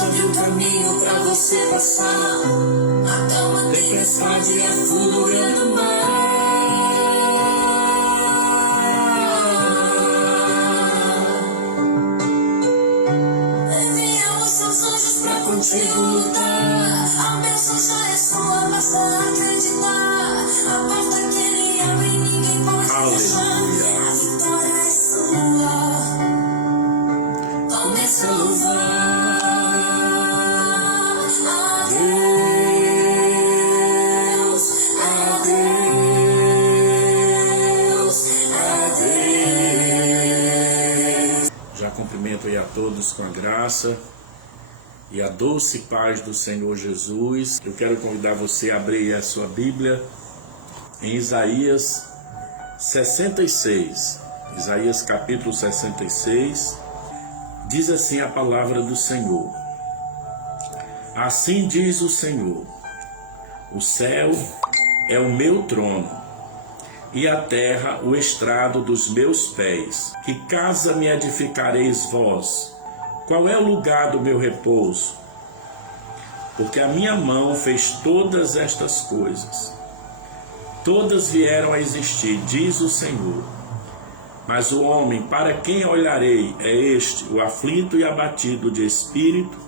abre um caminho pra você passar. Acalma a tempestade e a fúria do mar. Envia os seus anjos pra contigo lutar. A bênção já é sua, basta acreditar. A porta que ele abre, ninguém pode fechar. A vitória é sua. Comece a louvar. Já cumprimento aí a todos com a graça e a doce paz do Senhor Jesus. Eu quero convidar você a abrir a sua Bíblia em Isaías 66. Isaías capítulo 66. Diz assim a palavra do Senhor: Assim diz o Senhor: o céu é o meu trono, e a terra o estrado dos meus pés. Que casa me edificareis vós? Qual é o lugar do meu repouso? Porque a minha mão fez todas estas coisas. Todas vieram a existir, diz o Senhor. Mas o homem, para quem olharei, é este, o aflito e abatido de espírito,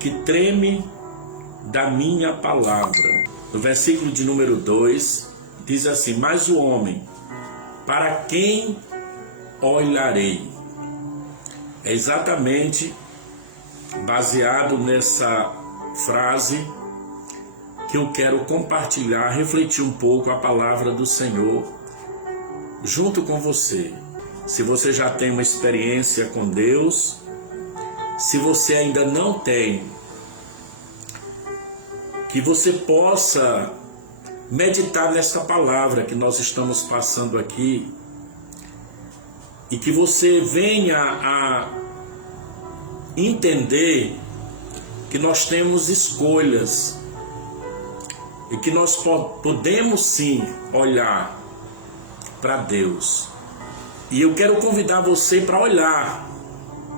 que treme da minha palavra. No versículo de número 2, diz assim: mas o homem, para quem olharei? É exatamente baseado nessa frase que eu quero compartilhar, refletir um pouco a palavra do Senhor junto com você. Se você já tem uma experiência com Deus, se você ainda não tem, que você possa meditar nesta palavra que nós estamos passando aqui e que você venha a entender que nós temos escolhas e que nós podemos sim olhar para Deus. E eu quero convidar você para olhar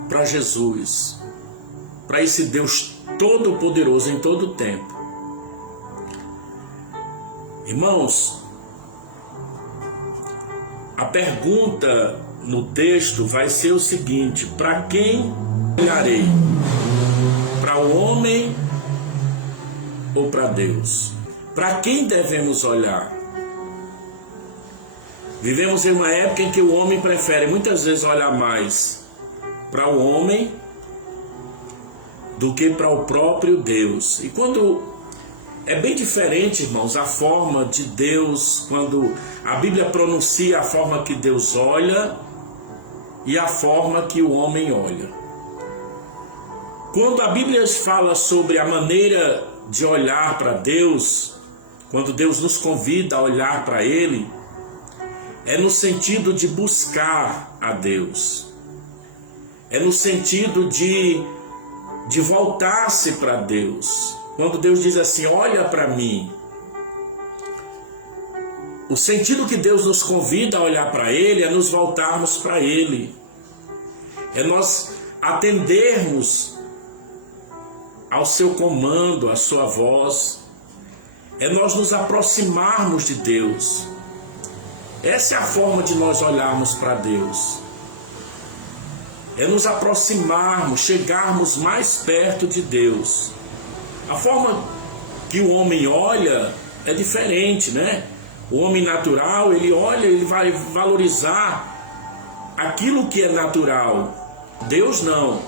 para Jesus, para esse Deus todo-poderoso em todo o tempo. Irmãos, a pergunta no texto vai ser o seguinte: para quem olharei? Para o homem ou para Deus? Para quem devemos olhar? Vivemos em uma época em que o homem prefere muitas vezes olhar mais para o homem do que para o próprio Deus. E quando é bem diferente, irmãos, a forma de Deus, quando a Bíblia pronuncia a forma que Deus olha e a forma que o homem olha. Quando a Bíblia fala sobre a maneira de olhar para Deus, quando Deus nos convida a olhar para Ele, é no sentido de buscar a Deus. É no sentido de voltar-se para Deus. Quando Deus diz assim: olha para mim. O sentido que Deus nos convida a olhar para Ele é nos voltarmos para Ele. É nós atendermos ao seu comando, à sua voz. É nós nos aproximarmos de Deus. Essa é a forma de nós olharmos para Deus. É nos aproximarmos, chegarmos mais perto de Deus. A forma que o homem olha é diferente, né? O homem natural, ele olha, ele vai valorizar aquilo que é natural. Deus não.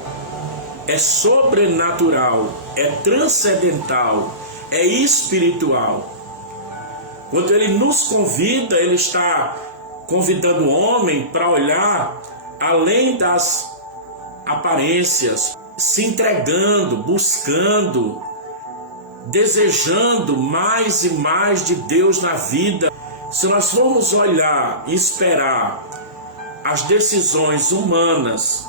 É sobrenatural, é transcendental, é espiritual. Quando Ele nos convida, Ele está convidando o homem para olhar além das aparências, se entregando, buscando, desejando mais e mais de Deus na vida. Se nós formos olhar e esperar as decisões humanas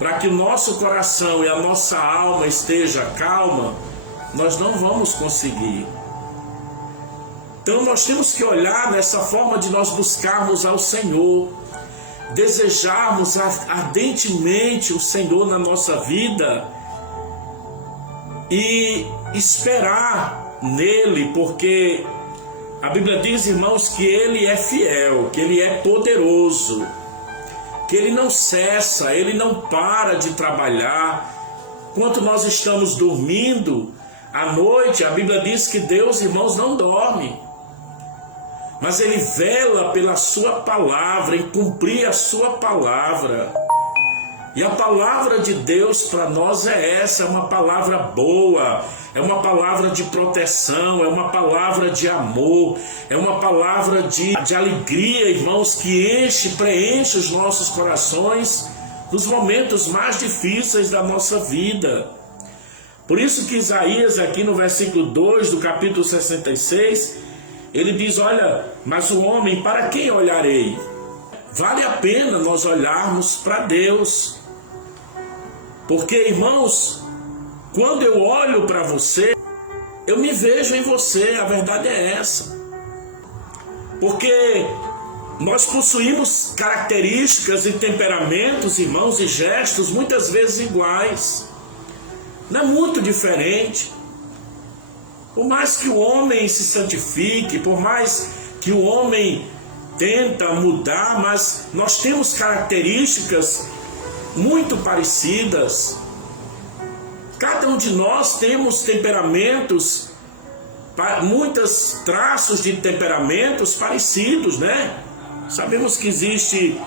para que o nosso coração e a nossa alma esteja calma, nós não vamos conseguir. Então nós temos que olhar nessa forma de nós buscarmos ao Senhor, desejarmos ardentemente o Senhor na nossa vida e esperar nele, porque a Bíblia diz, irmãos, que ele é fiel, que ele é poderoso, que ele não cessa, ele não para de trabalhar. Enquanto nós estamos dormindo à noite, a Bíblia diz que Deus, irmãos, não dorme, mas ele vela pela sua palavra, em cumprir a sua palavra. E a palavra de Deus para nós é essa, é uma palavra boa, é uma palavra de proteção, é uma palavra de amor, é uma palavra de alegria, irmãos, que preenche os nossos corações nos momentos mais difíceis da nossa vida. Por isso que Isaías, aqui no versículo 2 do capítulo 66, ele diz, olha, mas o homem, para quem olharei? Vale a pena nós olharmos para Deus. Porque, irmãos, quando eu olho para você, eu me vejo em você, a verdade é essa. Porque nós possuímos características e temperamentos, irmãos, e gestos muitas vezes iguais. Não é muito diferente. Por mais que o homem se santifique, por mais que o homem tenta mudar, mas nós temos características muito parecidas. Cada um de nós temos temperamentos, muitos traços de temperamentos parecidos, né? Sabemos que existe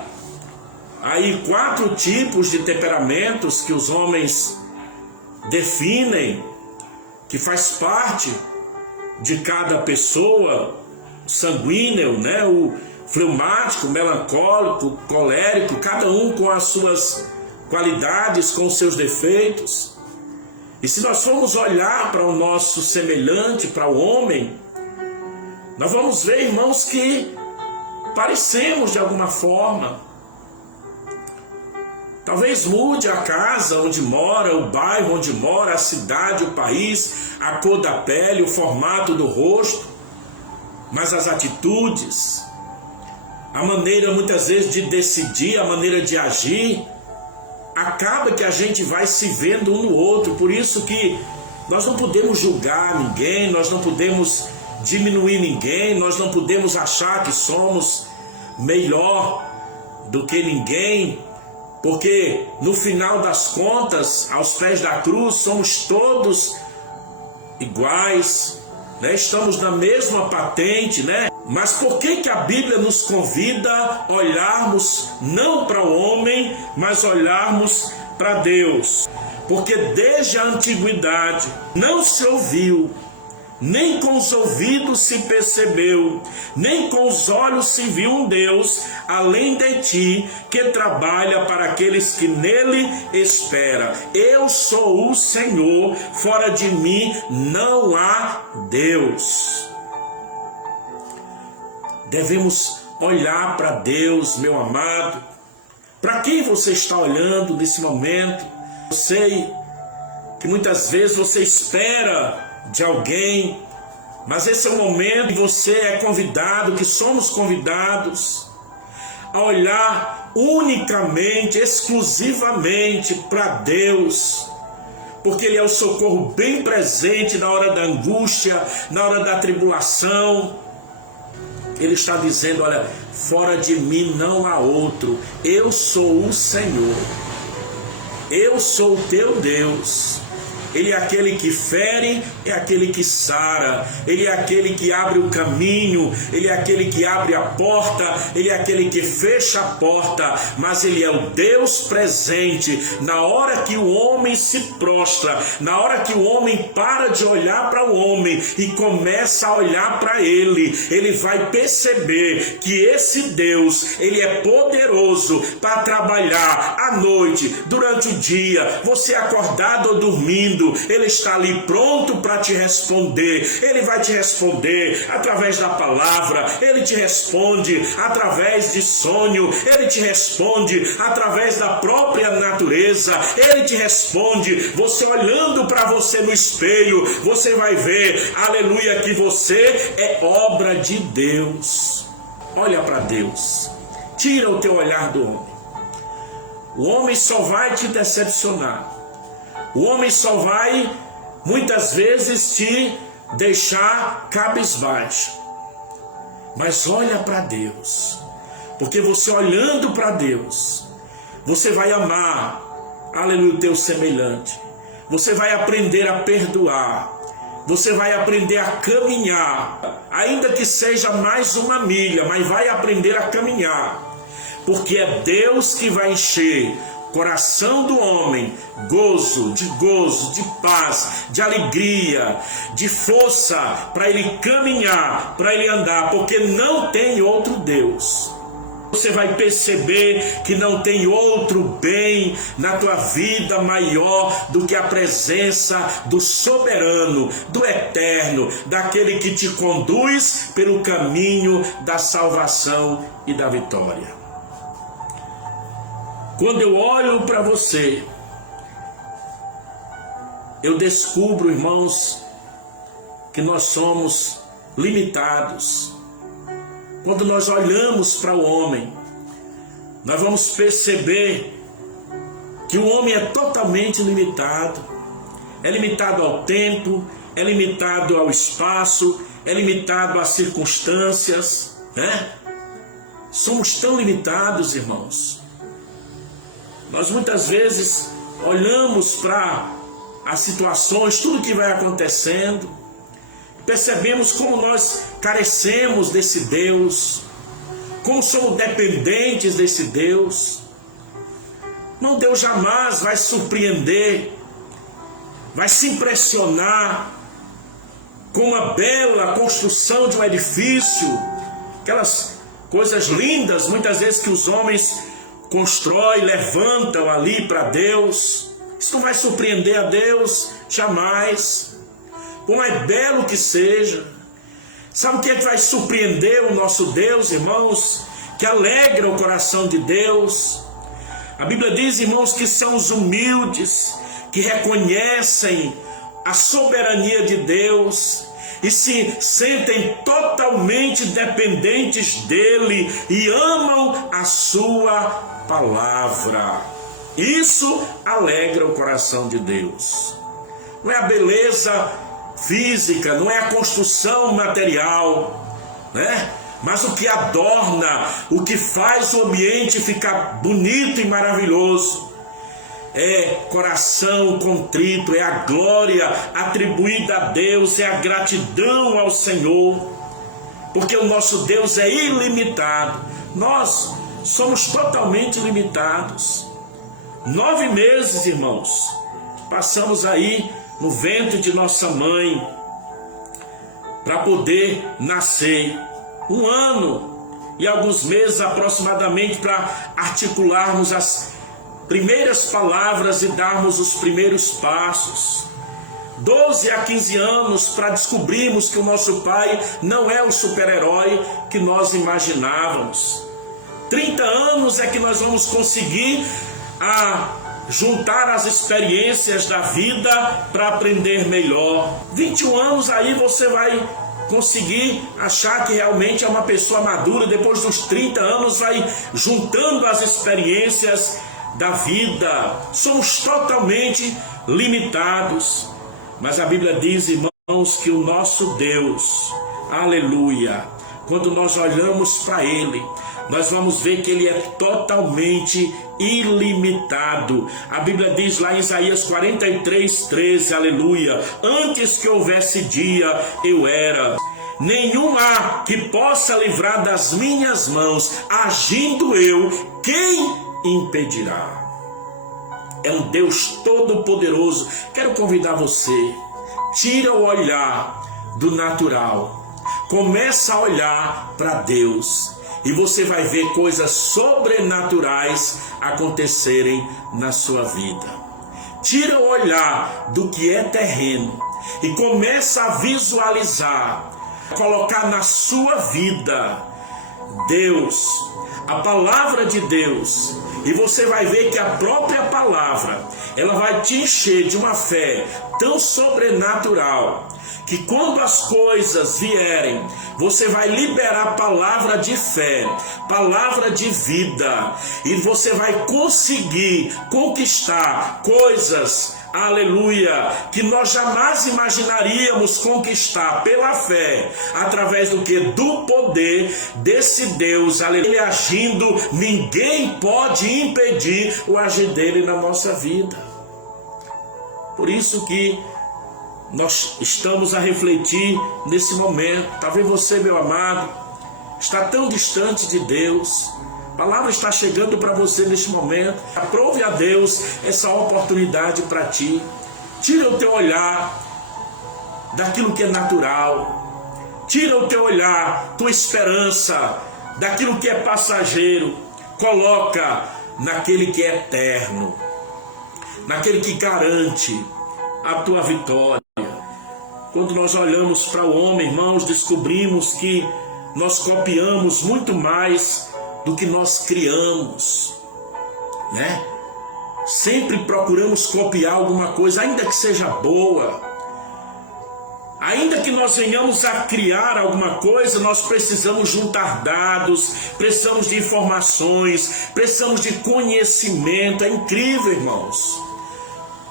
aí 4 tipos de temperamentos que os homens definem, que faz parte de cada pessoa: sanguíneo, né? O fleumático, melancólico, colérico, cada um com as suas qualidades, com os seus defeitos. E se nós formos olhar para o nosso semelhante, para o homem, nós vamos ver, irmãos, que parecemos de alguma forma. Talvez mude a casa onde mora, o bairro onde mora, a cidade, o país, a cor da pele, o formato do rosto, mas as atitudes, a maneira muitas vezes de decidir, a maneira de agir, acaba que a gente vai se vendo um no outro. Por isso que nós não podemos julgar ninguém, nós não podemos diminuir ninguém, nós não podemos achar que somos melhor do que ninguém, porque no final das contas, aos pés da cruz, somos todos iguais, né? Estamos na mesma patente, né? Mas por que a Bíblia nos convida a olharmos não para o homem, mas olharmos para Deus? Porque desde a antiguidade não se ouviu, nem com os ouvidos se percebeu, nem com os olhos se viu um Deus além de ti, que trabalha para aqueles que nele esperam. Eu sou o Senhor, fora de mim não há Deus. Devemos olhar para Deus, meu amado. Para quem você está olhando nesse momento? Eu sei que muitas vezes você espera de alguém, mas esse é o momento que você é convidado, que somos convidados a olhar unicamente, exclusivamente para Deus, porque Ele é o socorro bem presente na hora da angústia, na hora da tribulação. Ele está dizendo, olha, fora de mim não há outro, eu sou o Senhor, eu sou o teu Deus. Ele é aquele que fere, é aquele que sara, Ele é aquele que abre o caminho, Ele é aquele que abre a porta, Ele é aquele que fecha a porta, mas Ele é o Deus presente. Na hora que o homem se prostra, na hora que o homem para de olhar para o homem e começa a olhar para Ele, ele vai perceber que esse Deus, Ele é poderoso para trabalhar à noite, durante o dia, você acordado ou dormindo, Ele está ali pronto para te responder. Ele vai te responder através da palavra, Ele te responde através de sonho, Ele te responde através da própria natureza, Ele te responde. Você olhando para você no espelho, você vai ver, aleluia, que você é obra de Deus. Olha para Deus, tira o teu olhar do homem. O homem só vai te decepcionar. O homem só vai muitas vezes te deixar cabisbaixo. Mas olha para Deus, porque você olhando para Deus, você vai amar, aleluia, o teu semelhante. Você vai aprender a perdoar. Você vai aprender a caminhar, ainda que seja mais uma milha, mas vai aprender a caminhar. Porque é Deus que vai encher o coração do homem gozo, de paz, de alegria, de força, para ele caminhar, para ele andar, porque não tem outro Deus. Você vai perceber que não tem outro bem na tua vida maior do que a presença do soberano, do eterno, daquele que te conduz pelo caminho da salvação e da vitória. Quando eu olho para você, eu descubro, irmãos, que nós somos limitados. Quando nós olhamos para o homem, nós vamos perceber que o homem é totalmente limitado. É limitado ao tempo, é limitado ao espaço, é limitado às circunstâncias, né? Somos tão limitados, irmãos. Nós muitas vezes olhamos para as situações, tudo que vai acontecendo, percebemos como nós carecemos desse Deus, como somos dependentes desse Deus. Não, Deus jamais vai surpreender, vai se impressionar com uma bela construção de um edifício, aquelas coisas lindas, muitas vezes que os homens constroem, levantam ali para Deus. Isso não vai surpreender a Deus, jamais. Por mais belo que seja. Sabe o que é que vai surpreender o nosso Deus, irmãos? Que alegra o coração de Deus. A Bíblia diz, irmãos, que são os humildes, que reconhecem a soberania de Deus e se sentem totalmente dependentes dele e amam a sua palavra. Isso alegra o coração de Deus. Não é a beleza física, não é a construção material, né? Mas o que adorna, o que faz o ambiente ficar bonito e maravilhoso, é coração contrito, é a glória atribuída a Deus, é a gratidão ao Senhor, porque o nosso Deus é ilimitado. Nós somos totalmente limitados. 9 meses, irmãos, passamos aí no ventre de nossa mãe para poder nascer. 1 ano e alguns meses aproximadamente para articularmos as primeiras palavras e darmos os primeiros passos. 12 a 15 anos para descobrirmos que o nosso pai não é o super-herói que nós imaginávamos. 30 anos é que nós vamos conseguir juntar as experiências da vida para aprender melhor. 21 anos aí você vai conseguir achar que realmente é uma pessoa madura. Depois dos 30 anos vai juntando as experiências da vida. Somos totalmente limitados. Mas a Bíblia diz, irmãos, que o nosso Deus, aleluia, quando nós olhamos para Ele, nós vamos ver que Ele é totalmente ilimitado. A Bíblia diz lá em Isaías 43:13, aleluia: antes que houvesse dia, eu era. Nenhum há que possa livrar das minhas mãos. Agindo eu, quem impedirá? É um Deus todo-poderoso. Quero convidar você, tira o olhar do natural, começa a olhar para Deus, e você vai ver coisas sobrenaturais acontecerem na sua vida. Tira o olhar do que é terreno e começa a visualizar, colocar na sua vida Deus, a palavra de Deus, e você vai ver que a própria palavra, ela vai te encher de uma fé tão sobrenatural, que quando as coisas vierem, você vai liberar palavra de fé, palavra de vida, e você vai conseguir conquistar coisas aleluia, que nós jamais imaginaríamos conquistar pela fé, através do que? Do poder desse Deus, aleluia, ele agindo, ninguém pode impedir o agir dele na nossa vida. Por isso que nós estamos a refletir nesse momento. Talvez você, meu amado, está tão distante de Deus. A palavra está chegando para você neste momento. Aprove a Deus essa oportunidade para ti. Tira o teu olhar daquilo que é natural. Tira o teu olhar, tua esperança daquilo que é passageiro. Coloca naquele que é eterno, naquele que garante a tua vitória. Quando nós olhamos para o homem, irmãos, descobrimos que nós copiamos muito mais do que nós criamos, né? Sempre procuramos copiar alguma coisa, ainda que seja boa. Ainda que nós venhamos a criar alguma coisa, nós precisamos juntar dados, precisamos de informações, precisamos de conhecimento. É incrível, irmãos.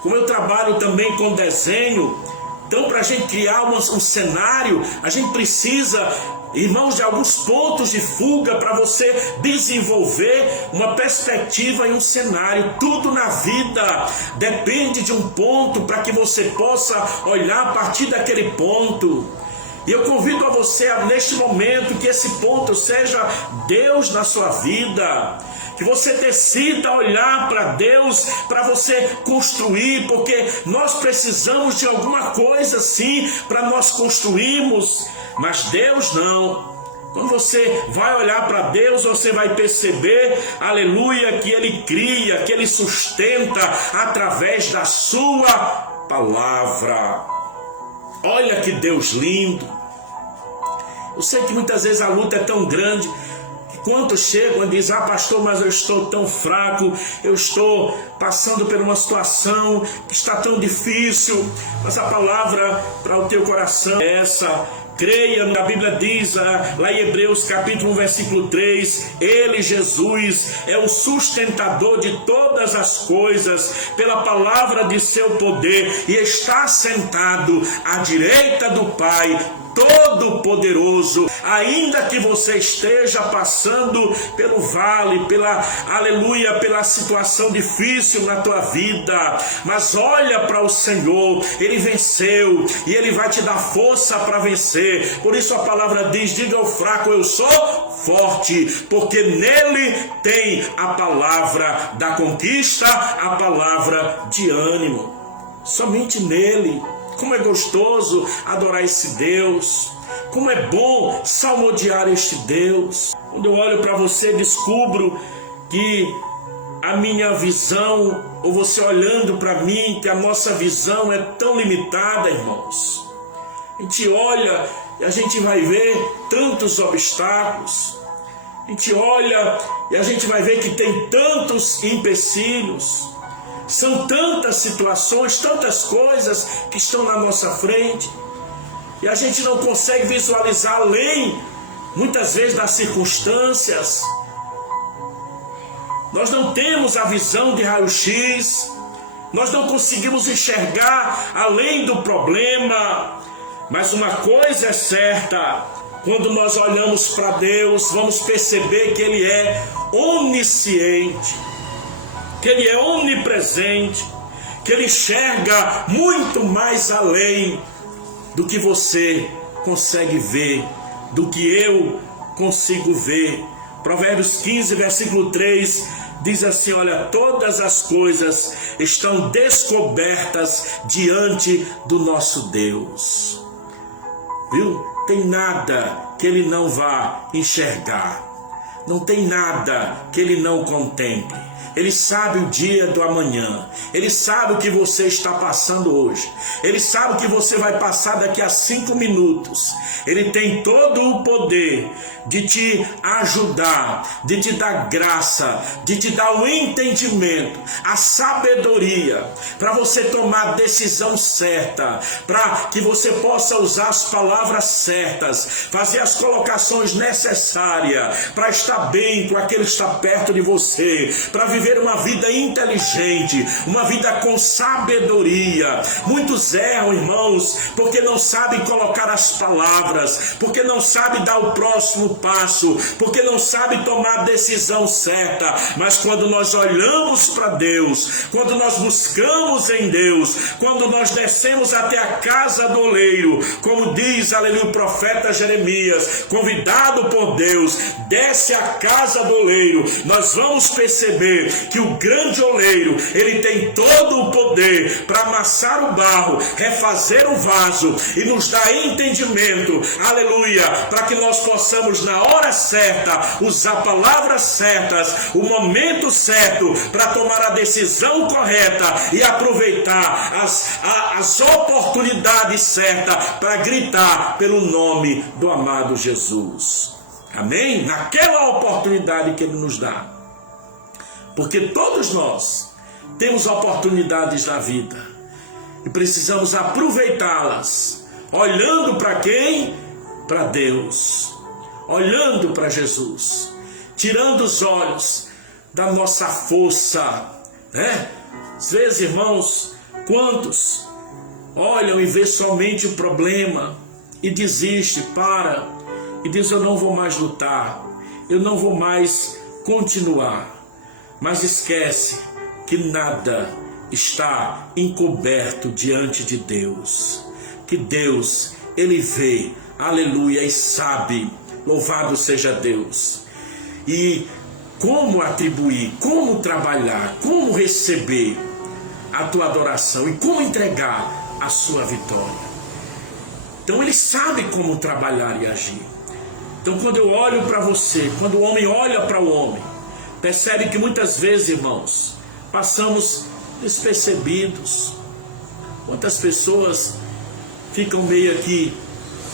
Como eu trabalho também com desenho, então para a gente criar um cenário, a gente precisa, irmãos, de alguns pontos de fuga para você desenvolver uma perspectiva e um cenário. Tudo na vida depende de um ponto para que você possa olhar a partir daquele ponto. E eu convido a você, neste momento, que esse ponto seja Deus na sua vida. Que você decida olhar para Deus, para você construir, porque nós precisamos de alguma coisa sim para nós construirmos, mas Deus não. Quando você vai olhar para Deus, você vai perceber, aleluia, que Ele cria, que Ele sustenta através da sua palavra. Olha que Deus lindo. Eu sei que muitas vezes a luta é tão grande, quantos chegam e dizem: pastor, mas eu estou tão fraco, eu estou passando por uma situação que está tão difícil. Mas a palavra para o teu coração é essa: creia. A Bíblia diz lá em Hebreus capítulo 1, versículo 3, Ele, Jesus, é o sustentador de todas as coisas pela palavra de seu poder, e está sentado à direita do Pai Todo-Poderoso. Ainda que você esteja passando pelo vale, pela situação difícil na tua vida, mas olha para o Senhor, Ele venceu e Ele vai te dar força para vencer. Por isso a palavra diz: diga ao fraco, eu sou forte, porque nele tem a palavra da conquista, a palavra de ânimo. Somente nele. Como é gostoso adorar esse Deus. Como é bom salmodiar este Deus. Quando eu olho para você, descubro que a minha visão, ou você olhando para mim, que a nossa visão é tão limitada, irmãos. A gente olha e a gente vai ver tantos obstáculos. A gente olha e a gente vai ver que tem tantos empecilhos. São tantas situações, tantas coisas que estão na nossa frente, e a gente não consegue visualizar além, muitas vezes, das circunstâncias. Nós não temos a visão de raio-x, nós não conseguimos enxergar além do problema. Mas uma coisa é certa: quando nós olhamos para Deus, vamos perceber que Ele é onisciente, que Ele é onipresente, que Ele enxerga muito mais além do que você consegue ver, do que eu consigo ver. Provérbios 15, versículo 3, diz assim: olha, todas as coisas estão descobertas diante do nosso Deus. Viu? Tem nada que Ele não vá enxergar. Não tem nada que Ele não contemple. Ele sabe o dia do amanhã. Ele sabe o que você está passando hoje. Ele sabe o que você vai passar daqui a 5 minutos. Ele tem todo o poder de te ajudar, de te dar graça, de te dar o entendimento, a sabedoria, para você tomar a decisão certa, para que você possa usar as palavras certas, fazer as colocações necessárias, para estar bem com aquele que está perto de você, para viver viver uma vida inteligente, uma vida com sabedoria. Muitos erram, irmãos, porque não sabem colocar as palavras, porque não sabem dar o próximo passo, porque não sabem tomar a decisão certa. Mas quando nós olhamos para Deus, quando nós buscamos em Deus, quando nós descemos até a casa do oleiro, como diz, aleluia, o profeta Jeremias, convidado por Deus, desce à casa do oleiro, nós vamos perceber que o grande oleiro, ele tem todo o poder para amassar o barro, refazer o vaso e nos dar entendimento, aleluia, para que nós possamos na hora certa usar palavras certas, o momento certo para tomar a decisão correta e aproveitar as oportunidades certas para gritar pelo nome do amado Jesus. Amém? Naquela oportunidade que Ele nos dá. Porque todos nós temos oportunidades na vida e precisamos aproveitá-las, olhando para quem? Para Deus, olhando para Jesus, tirando os olhos da nossa força, né? Às vezes, irmãos, quantos olham e vê somente o problema e desiste, para e diz: eu não vou mais lutar, eu não vou mais continuar. Mas esquece que nada está encoberto diante de Deus, que Deus, Ele vê, aleluia, e sabe, louvado seja Deus, e como atribuir, como trabalhar, como receber a tua adoração e como entregar a sua vitória. Então Ele sabe como trabalhar e agir. Então quando eu olho para você, quando o homem olha para o homem, percebe que muitas vezes, irmãos, passamos despercebidos. Quantas pessoas ficam meio aqui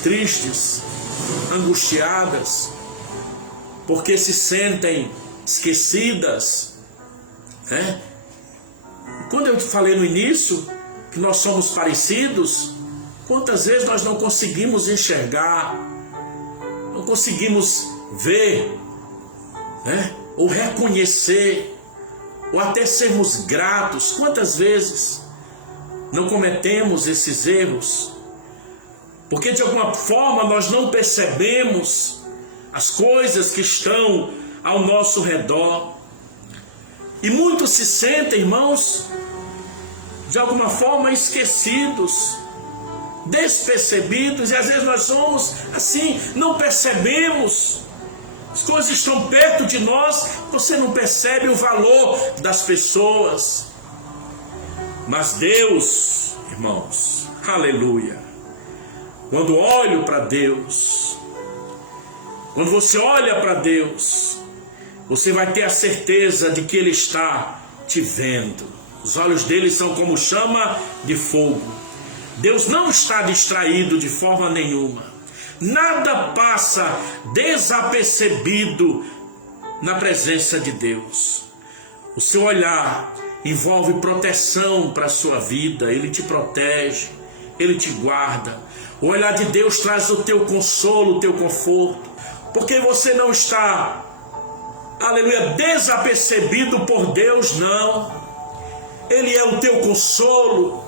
tristes, angustiadas, porque se sentem esquecidas, né? Quando eu falei no início que nós somos parecidos, quantas vezes nós não conseguimos enxergar, não conseguimos ver, né? Ou reconhecer, ou até sermos gratos. Quantas vezes não cometemos esses erros, porque de alguma forma nós não percebemos as coisas que estão ao nosso redor. E muitos se sentem, irmãos, de alguma forma esquecidos, despercebidos, e às vezes nós somos assim, não percebemos. As coisas estão perto de nós, você não percebe o valor das pessoas. Mas Deus, irmãos, aleluia, quando olho para Deus, quando você olha para Deus, você vai ter a certeza de que Ele está te vendo. Os olhos dele são como chama de fogo. Deus não está distraído de forma nenhuma. Nada passa desapercebido na presença de Deus. O seu olhar envolve proteção para a sua vida. Ele te protege, Ele te guarda. O olhar de Deus traz o teu consolo, o teu conforto, porque você não está, aleluia, desapercebido por Deus, não. Ele é o teu consolo,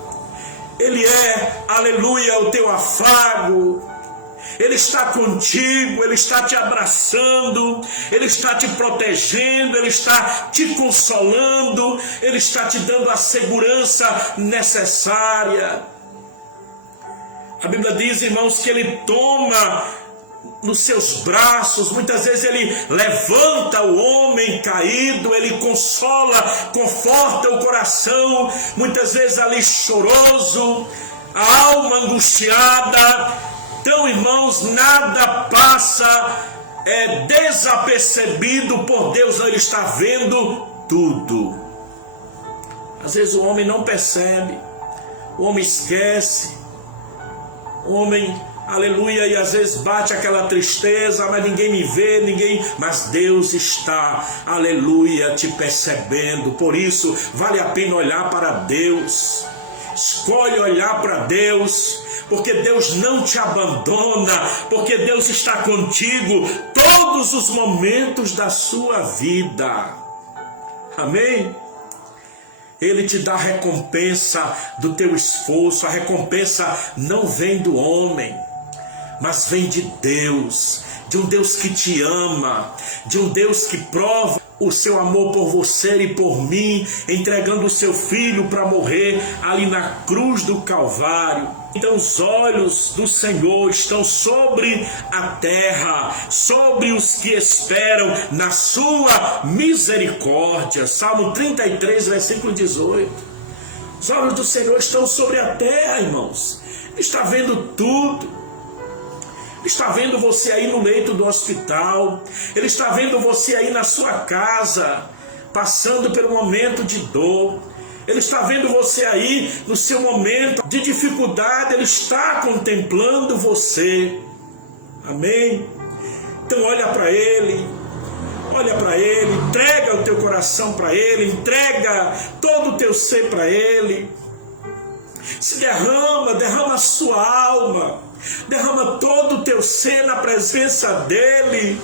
Ele é, aleluia, o teu afago. Ele está contigo, Ele está te abraçando, Ele está te protegendo, Ele está te consolando, Ele está te dando a segurança necessária. A Bíblia diz, irmãos, que Ele toma nos seus braços, muitas vezes Ele levanta o homem caído, Ele consola, conforta o coração, muitas vezes ali choroso, a alma angustiada. Então, irmãos, nada passa desapercebido por Deus, Ele está vendo tudo. Às vezes o homem não percebe, o homem esquece, o homem, aleluia, e às vezes bate aquela tristeza, mas ninguém me vê, mas Deus está, aleluia, te percebendo. Por isso, vale a pena olhar para Deus. Escolhe olhar para Deus, porque Deus não te abandona, porque Deus está contigo todos os momentos da sua vida. Amém? Ele te dá a recompensa do teu esforço. A recompensa não vem do homem, mas vem de Deus, de um Deus que te ama, de um Deus que prova o seu amor por você e por mim, entregando o seu filho para morrer ali na cruz do Calvário. Então os olhos do Senhor estão sobre a terra, sobre os que esperam na sua misericórdia. Salmo 33, versículo 18. Os olhos do Senhor estão sobre a terra, irmãos. Ele está vendo tudo. Ele está vendo você aí no leito do hospital. Ele está vendo você aí na sua casa, passando pelo momento de dor. Ele está vendo você aí no seu momento de dificuldade. Ele está contemplando você. Amém? Então olha para Ele. Olha para Ele. Entrega o teu coração para Ele. Entrega todo o teu ser para Ele. Se derrama a sua alma. Derrama todo o teu ser na presença dEle.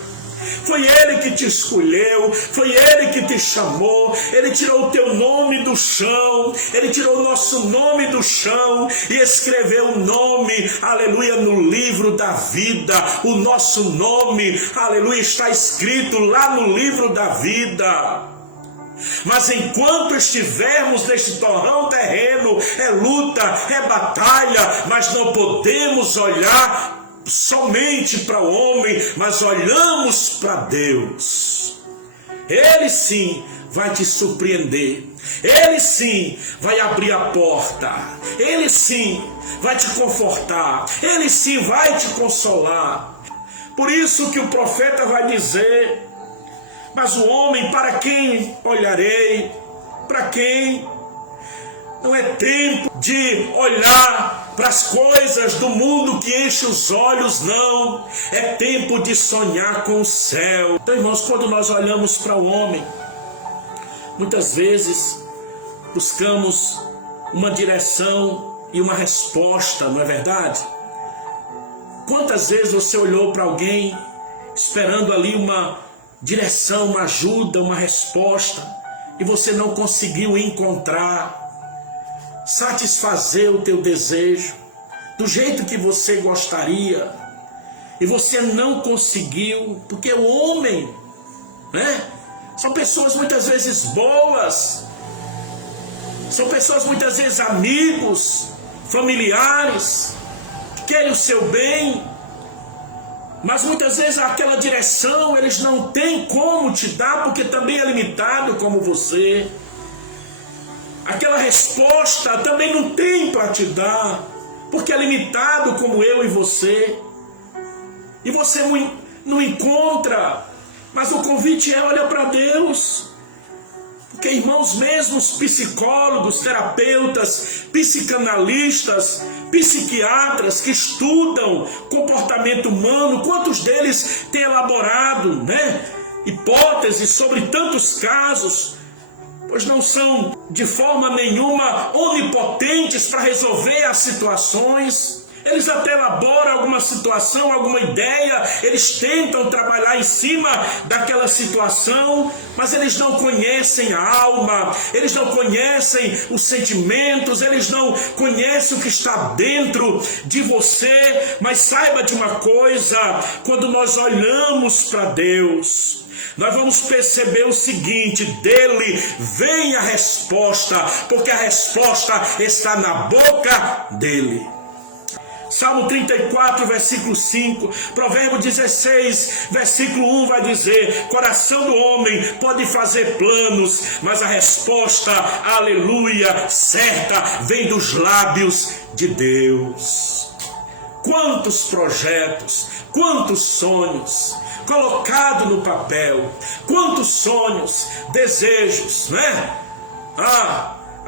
Foi Ele que te escolheu, foi Ele que te chamou. Ele tirou o teu nome do chão, Ele tirou o nosso nome do chão e escreveu o nome, aleluia, no livro da vida. O nosso nome, aleluia, está escrito lá no livro da vida. Mas enquanto estivermos neste torrão terreno, é luta, é batalha, mas não podemos olhar somente para o homem, mas olhamos para Deus. Ele sim vai te surpreender, Ele sim vai abrir a porta, Ele sim vai te confortar, Ele sim vai te consolar. Por isso que o profeta vai dizer: mas o homem, para quem olharei? Para quem? Não é tempo de olhar para as coisas do mundo que enche os olhos, não. É tempo de sonhar com o céu. Então, irmãos, quando nós olhamos para o homem, muitas vezes buscamos uma direção e uma resposta, não é verdade? Quantas vezes você olhou para alguém esperando ali uma direção, uma ajuda, uma resposta, e você não conseguiu encontrar, satisfazer o teu desejo do jeito que você gostaria, e você não conseguiu, porque o homem, né, são pessoas muitas vezes boas, são pessoas muitas vezes amigos, familiares, que querem o seu bem, mas muitas vezes aquela direção eles não têm como te dar, porque também é limitado como você. Aquela resposta também não tem para te dar, porque é limitado como eu e você. E você não encontra, mas o convite é: olha para Deus. Porque, irmãos, mesmo os psicólogos, terapeutas, psicanalistas, psiquiatras que estudam comportamento humano, quantos deles têm elaborado, hipóteses sobre tantos casos, pois não são de forma nenhuma onipotentes para resolver as situações. Eles até elaboram alguma situação, alguma ideia, eles tentam trabalhar em cima daquela situação, mas eles não conhecem a alma, eles não conhecem os sentimentos, eles não conhecem o que está dentro de você. Mas saiba de uma coisa: quando nós olhamos para Deus, nós vamos perceber o seguinte: dele vem a resposta, porque a resposta está na boca dele. Salmo 34, versículo 5, Provérbio 16, versículo 1 vai dizer: coração do homem pode fazer planos, mas a resposta, aleluia, certa, vem dos lábios de Deus. Quantos projetos, quantos sonhos colocados no papel, quantos sonhos, desejos,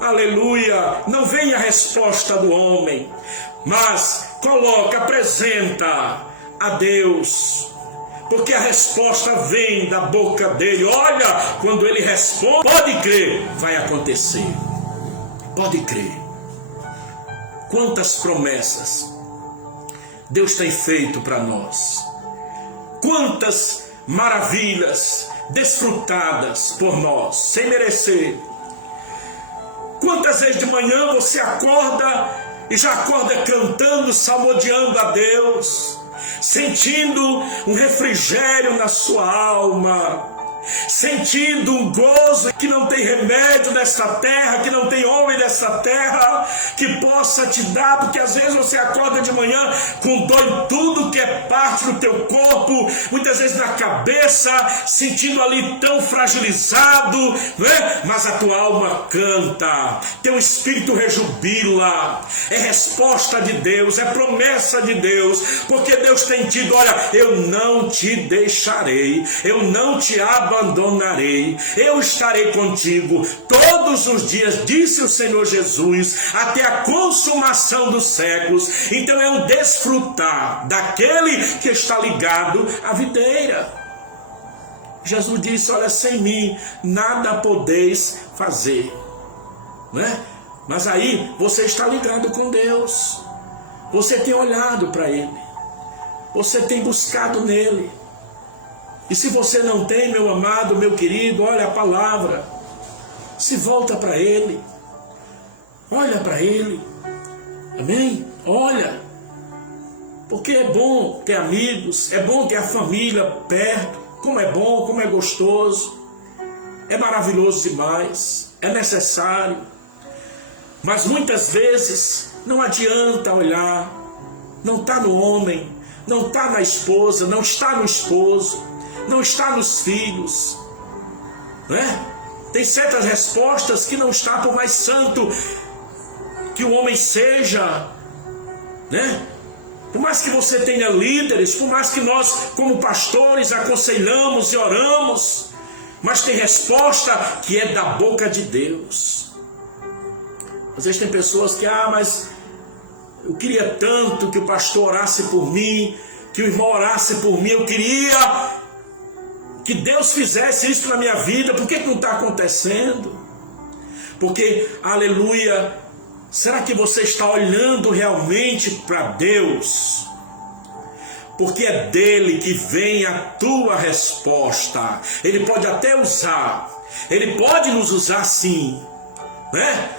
aleluia, não vem a resposta do homem, mas apresenta a Deus, porque a resposta vem da boca dele. Olha, quando ele responde, pode crer, vai acontecer, pode crer. Quantas promessas Deus tem feito para nós, quantas maravilhas desfrutadas por nós, sem merecer. Quantas vezes de manhã você acorda e já acorda cantando, salmodiando a Deus, sentindo um refrigério na sua alma, sentindo um gozo que não tem remédio nesta terra, que não tem homem nesta terra que possa te dar, porque às vezes você acorda de manhã com dor em tudo que é parte do teu corpo, muitas vezes na cabeça, sentindo ali tão fragilizado, né? Mas a tua alma canta, teu espírito rejubila, é resposta de Deus, é promessa de Deus, porque Deus tem tido, olha, eu não te deixarei, eu não te abandonarei, eu estarei contigo todos os dias, disse o Senhor Jesus, até a consumação dos séculos. Então é um desfrutar daquele que está ligado à videira. Jesus disse, olha, sem mim nada podeis fazer, né? Mas aí você está ligado com Deus, você tem olhado para Ele, você tem buscado nele. E se você não tem, meu amado, meu querido, olha a palavra, se volta para Ele, olha para Ele, amém? Olha, porque é bom ter amigos, é bom ter a família perto, como é bom, como é gostoso, é maravilhoso demais, é necessário, mas muitas vezes não adianta olhar, não está no homem, não está na esposa, não está no esposo, não está nos filhos, né? Tem certas respostas que não está, por mais santo que o homem seja, né? Por mais que você tenha líderes, por mais que nós como pastores aconselhamos e oramos, mas tem resposta que é da boca de Deus. Às vezes tem pessoas que, mas eu queria tanto que o pastor orasse por mim, que o irmão orasse por mim, eu queria que Deus fizesse isso na minha vida, por que não está acontecendo? Porque, aleluia, será que você está olhando realmente para Deus? Porque é dele que vem a tua resposta. Ele pode até usar, ele pode nos usar sim, né?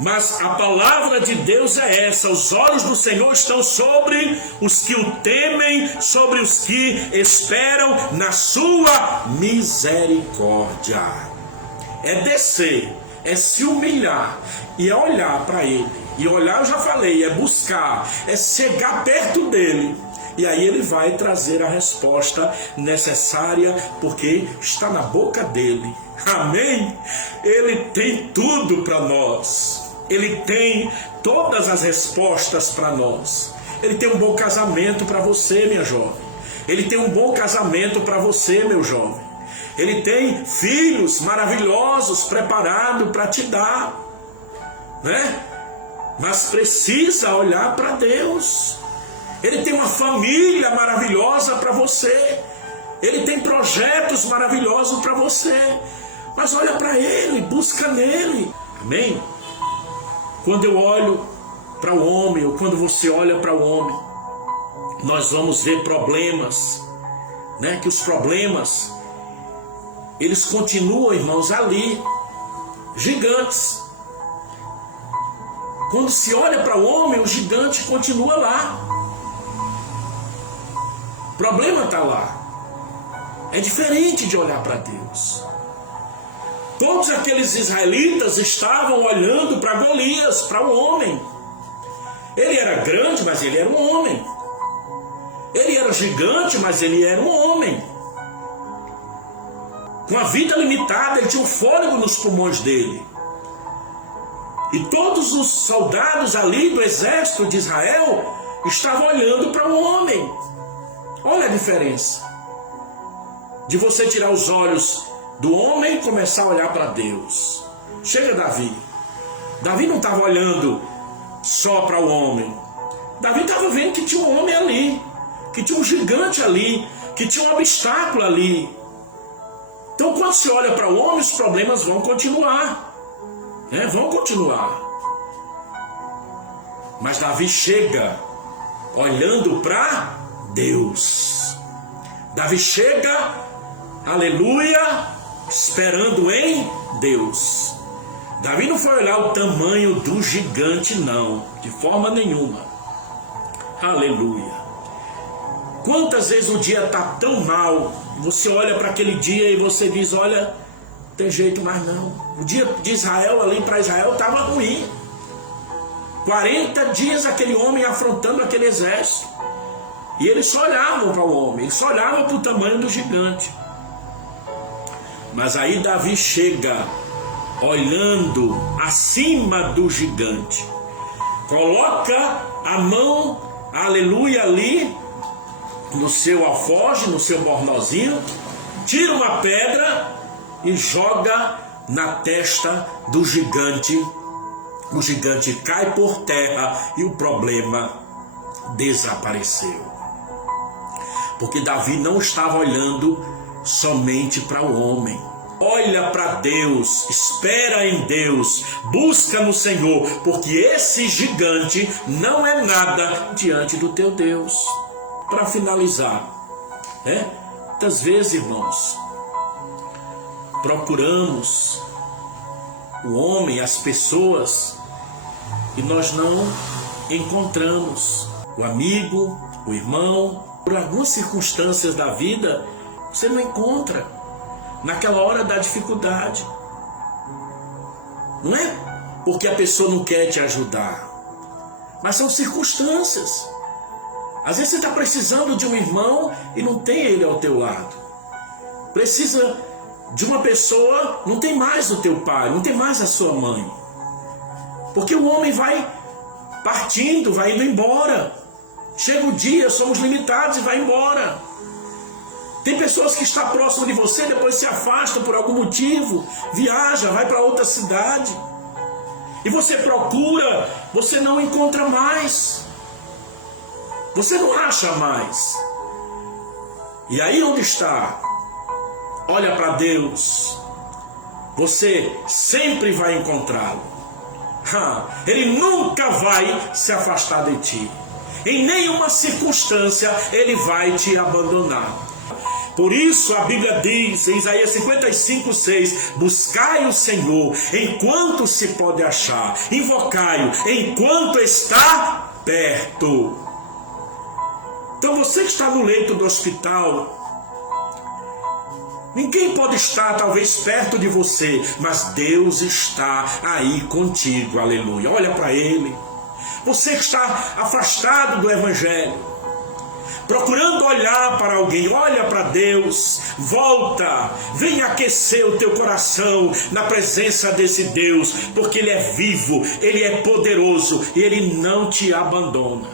Mas a palavra de Deus é essa, os olhos do Senhor estão sobre os que o temem, sobre os que esperam na sua misericórdia. É descer, é se humilhar e é olhar para Ele. E olhar, eu já falei, é buscar, é chegar perto dEle. E aí Ele vai trazer a resposta necessária, porque está na boca dEle. Amém? Ele tem tudo para nós. Ele tem todas as respostas para nós. Ele tem um bom casamento para você, minha jovem. Ele tem um bom casamento para você, meu jovem. Ele tem filhos maravilhosos preparados para te dar, né? Mas precisa olhar para Deus. Ele tem uma família maravilhosa para você. Ele tem projetos maravilhosos para você. Mas olha para Ele, busca nele. Amém? Quando eu olho para o homem, ou quando você olha para o homem, nós vamos ver problemas, né? Que os problemas, eles continuam, irmãos, ali, gigantes. Quando se olha para o homem, o gigante continua lá. O problema está lá. É diferente de olhar para Deus. Todos aqueles israelitas estavam olhando para Golias, para o homem. Ele era grande, mas ele era um homem. Ele era gigante, mas ele era um homem. Com a vida limitada, ele tinha um fôlego nos pulmões dele. E todos os soldados ali do exército de Israel estavam olhando para o homem. Olha a diferença de você tirar os olhos do homem e começar a olhar para Deus. Chega Davi. Davi não estava olhando só para o homem. Davi estava vendo que tinha um homem ali, que tinha um gigante ali, que tinha um obstáculo ali. Então quando se olha para o homem, os problemas vão continuar, né? Vão continuar. Mas Davi chega olhando para Deus. Davi chega aleluia, esperando em Deus. Davi não foi olhar o tamanho do gigante, não, de forma nenhuma. Aleluia. Quantas vezes o dia está tão mal, você olha para aquele dia e você diz, olha, não tem jeito mais não. O dia de Israel, ali para Israel, estava ruim. 40 dias aquele homem afrontando aquele exército. E eles só olhavam para o homem, eles só olhavam para o tamanho do gigante. Mas aí Davi chega olhando acima do gigante, coloca a mão, aleluia, ali no seu alforje, no seu bornozinho, tira uma pedra e joga na testa do gigante. O gigante cai por terra e o problema desapareceu. Porque Davi não estava olhando somente para o homem. Olha para Deus, espera em Deus, busca no Senhor, porque esse gigante não é nada diante do teu Deus. Para finalizar, muitas vezes, irmãos, procuramos o homem, as pessoas, e nós não encontramos o amigo, o irmão. Por algumas circunstâncias da vida, você não encontra naquela hora da dificuldade. Não é porque a pessoa não quer te ajudar, mas são circunstâncias. Às vezes você está precisando de um irmão e não tem ele ao teu lado. Precisa de uma pessoa, não tem mais o teu pai, não tem mais a sua mãe. Porque o homem vai partindo, vai indo embora. Chega o dia, somos limitados e vai embora. Tem pessoas que estão próximas de você, depois se afastam por algum motivo, viaja, vai para outra cidade. E você procura, você não encontra mais. Você não acha mais. E aí onde está? Olha para Deus. Você sempre vai encontrá-lo. Ele nunca vai se afastar de ti. Em nenhuma circunstância ele vai te abandonar. Por isso a Bíblia diz em Isaías 55:6: buscai o Senhor enquanto se pode achar, invocai-o enquanto está perto. Então você que está no leito do hospital, ninguém pode estar talvez perto de você, mas Deus está aí contigo, aleluia. Olha para Ele. Você que está afastado do Evangelho, procurando olhar para alguém, olha para Deus, volta, vem aquecer o teu coração na presença desse Deus, porque Ele é vivo, Ele é poderoso e Ele não te abandona.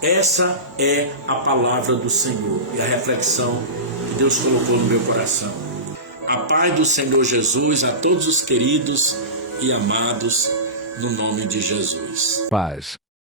Essa é a palavra do Senhor e a reflexão que Deus colocou no meu coração. A paz do Senhor Jesus a todos os queridos e amados, no nome de Jesus. Paz.